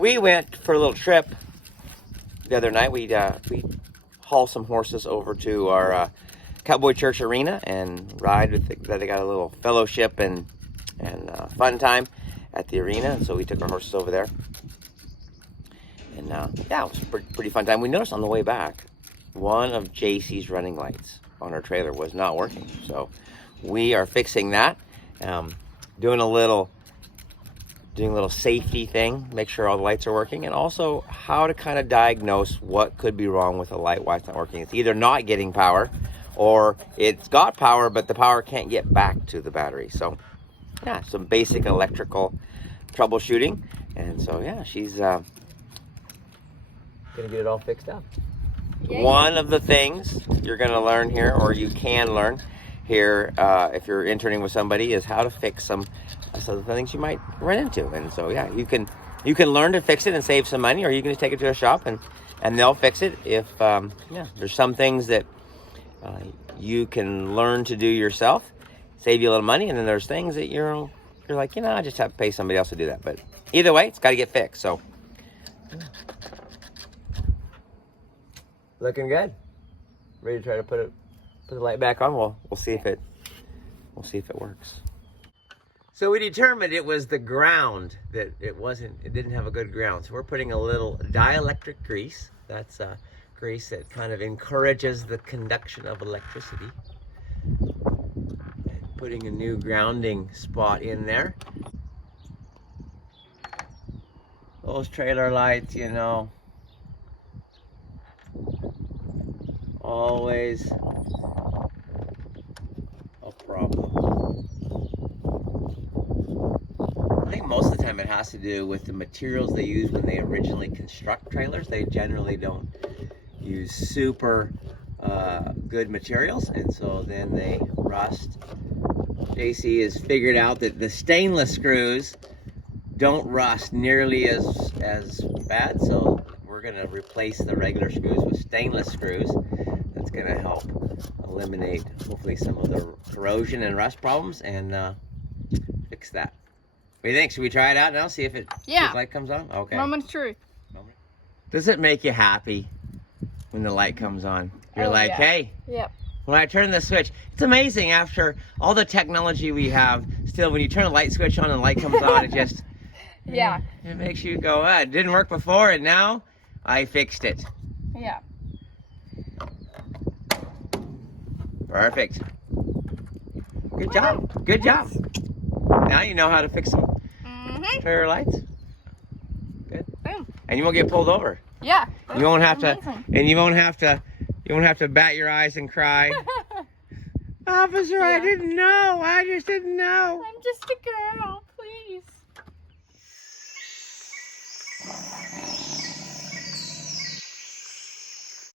we went for a little trip the other night. We hauled some horses over to our Cowboy Church Arena and ride with they got a little fellowship and fun time at the arena. And so we took our horses over there. And yeah, it was a pretty fun time. We noticed on the way back, one of JC's running lights on our trailer was not working. So we are fixing that. Doing a little safety thing, make sure all the lights are working, and also how to kind of diagnose what could be wrong with a light, why it's not working. It's either not getting power, or it's got power, but the power can't get back to the battery. So yeah, some basic electrical troubleshooting. And so yeah, she's gonna get it all fixed up. Yeah. One of the things you're gonna learn here, or you can learn here if you're interning with somebody, is how to fix some of the things you might run into. And so yeah, you can learn to fix it and save some money, or you can just take it to a shop and they'll fix it. If yeah, there's some things that you can learn to do yourself, save you a little money, and then there's things that you're like, I just have to pay somebody else to do that. But either way, it's got to get fixed. So looking good. Ready to try to put the light back on. We'll see if it works. So we determined it was the ground that it didn't have a good ground. So we're putting a little dielectric grease. That's grease that kind of encourages the conduction of electricity. And putting a new grounding spot in there. Those trailer lights, always a problem. I think most of the time it has to do with the materials they use when they originally construct trailers. They generally don't use super good materials, and so then they rust. JC has figured out that the stainless screws don't rust nearly as bad, so we're going to replace the regular screws with stainless screws. That's going to help eliminate hopefully some of the corrosion and rust problems and fix that. What do you think? Should we try it out now? See if the light comes on? Okay. Moment of truth. Does it make you happy when the light comes on? You're like, hey. Yep. When I turn the switch, it's amazing after all the technology we have, still when you turn a light switch on and the light comes on, it just, yeah. It makes you go, it didn't work before and now I fixed it. Yeah. Perfect. Good job. Good job. Now you know how to fix some trailer lights. Good. Boom. And you won't get pulled over. Yeah. You won't have to, and you won't have to bat your eyes and cry. Officer, I didn't know. I just didn't know. I'm just a girl.